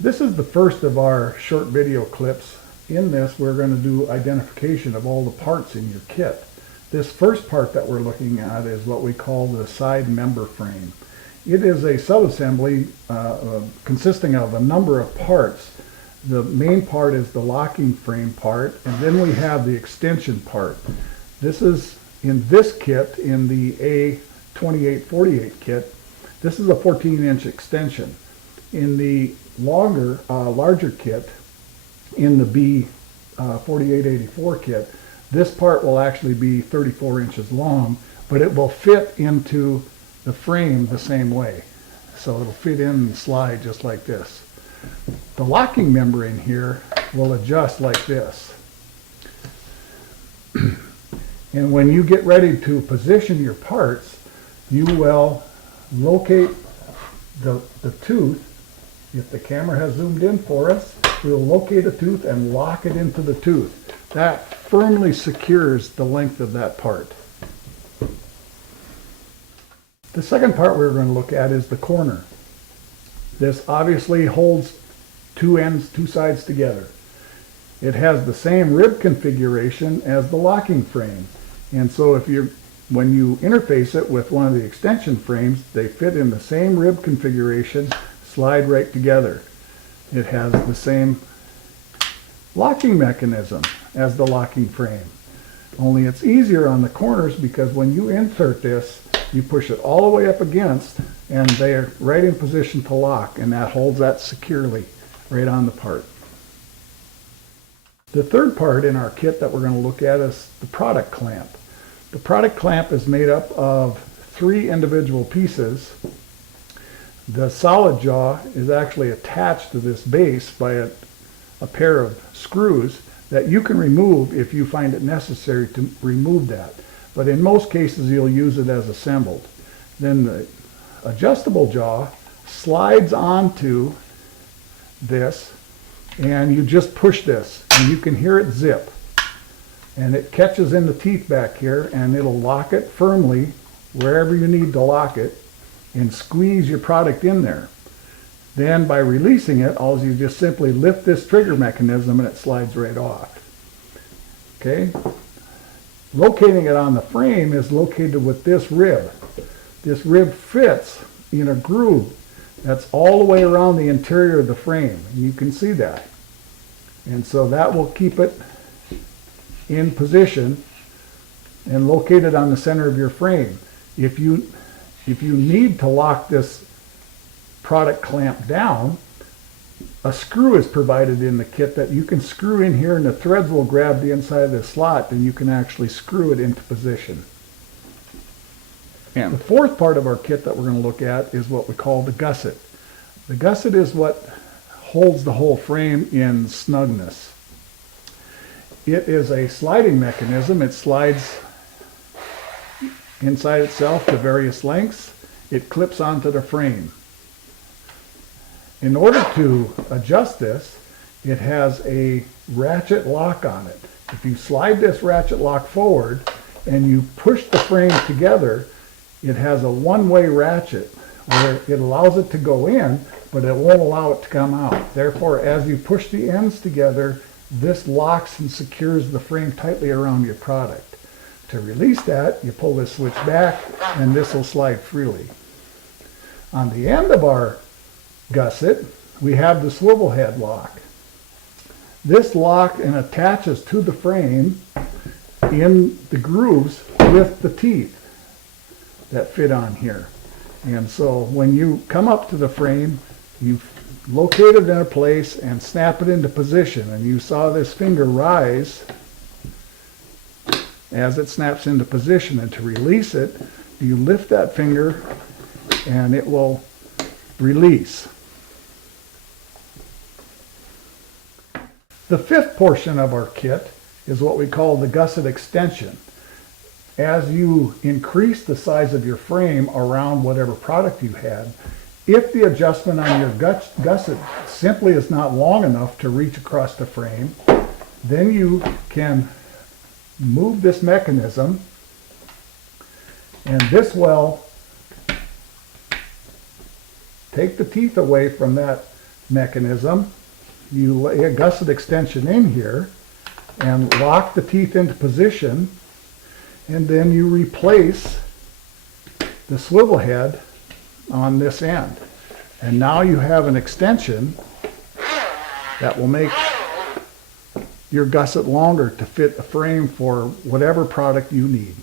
This is the first of our short video clips. In this, we're going to do identification of all the parts in your kit. This first part that we're looking at is what we call the side member frame. It is a subassembly consisting of a number of parts. The main part is the locking frame part, and then we have the extension part. This is in this kit, in the A2848 kit. This is a 14-inch extension. In the larger kit, in the B4884 kit, this part will actually be 34 inches long, but it will fit into the frame the same way. So it'll fit in and slide just like this. The locking member in here will adjust like this. And when you get ready to position your parts, you will locate the tooth. If the camera has zoomed in for us, we'll locate a tooth and lock it into the tooth. That firmly secures the length of that part. The second part we're going to look at is the corner. This obviously holds two sides together. It has the same rib configuration as the locking frame. And so when you interface it with one of the extension frames, they fit in the same rib configuration, slide right together. It has the same locking mechanism as the locking frame. Only it's easier on the corners because when you insert this, you push it all the way up against and they're right in position to lock, and that holds that securely right on the part. The third part in our kit that we're going to look at is the product clamp. The product clamp is made up of 3 individual pieces. The solid jaw is actually attached to this base by a pair of screws that you can remove if you find it necessary to remove that. But in most cases, you'll use it as assembled. Then the adjustable jaw slides onto this, and you just push this, and you can hear it zip. And it catches in the teeth back here, and it'll lock it firmly wherever you need to lock it and squeeze your product in there. Then by releasing it, all you just simply lift this trigger mechanism and it slides right off. Okay? Locating it on the frame is located with this rib. This rib fits in a groove that's all the way around the interior of the frame. And you can see that. And so that will keep it in position and located on the center of your frame. If you need to lock this product clamp down, a screw is provided in the kit that you can screw in here, and the threads will grab the inside of the slot, and you can actually screw it into position. And the fourth part of our kit that we're going to look at is what we call the gusset. The gusset is what holds the whole frame in snugness. It is a sliding mechanism. It slides inside itself to various lengths. It clips onto the frame. In order to adjust this, it has a ratchet lock on it. If you slide this ratchet lock forward and you push the frame together, it has a one-way ratchet where it allows it to go in, but it won't allow it to come out. Therefore, as you push the ends together, this locks and secures the frame tightly around your product. To release that, you pull this switch back and this will slide freely. On the end of our gusset, we have the swivel head lock. This lock and attaches to the frame in the grooves with the teeth that fit on here. And so when you come up to the frame, you locate it in a place and snap it into position. And you saw this finger rise as it snaps into position. And to release it, you lift that finger and it will release. The fifth portion of our kit is what we call the gusset extension. As you increase the size of your frame around whatever product you had, if the adjustment on your gusset simply is not long enough to reach across the frame, then you can move this mechanism, and this will take the teeth away from that mechanism. You lay a gusset extension in here and lock the teeth into position, and then you replace the swivel head on this end. And now you have an extension that will make your gusset longer to fit the frame for whatever product you need.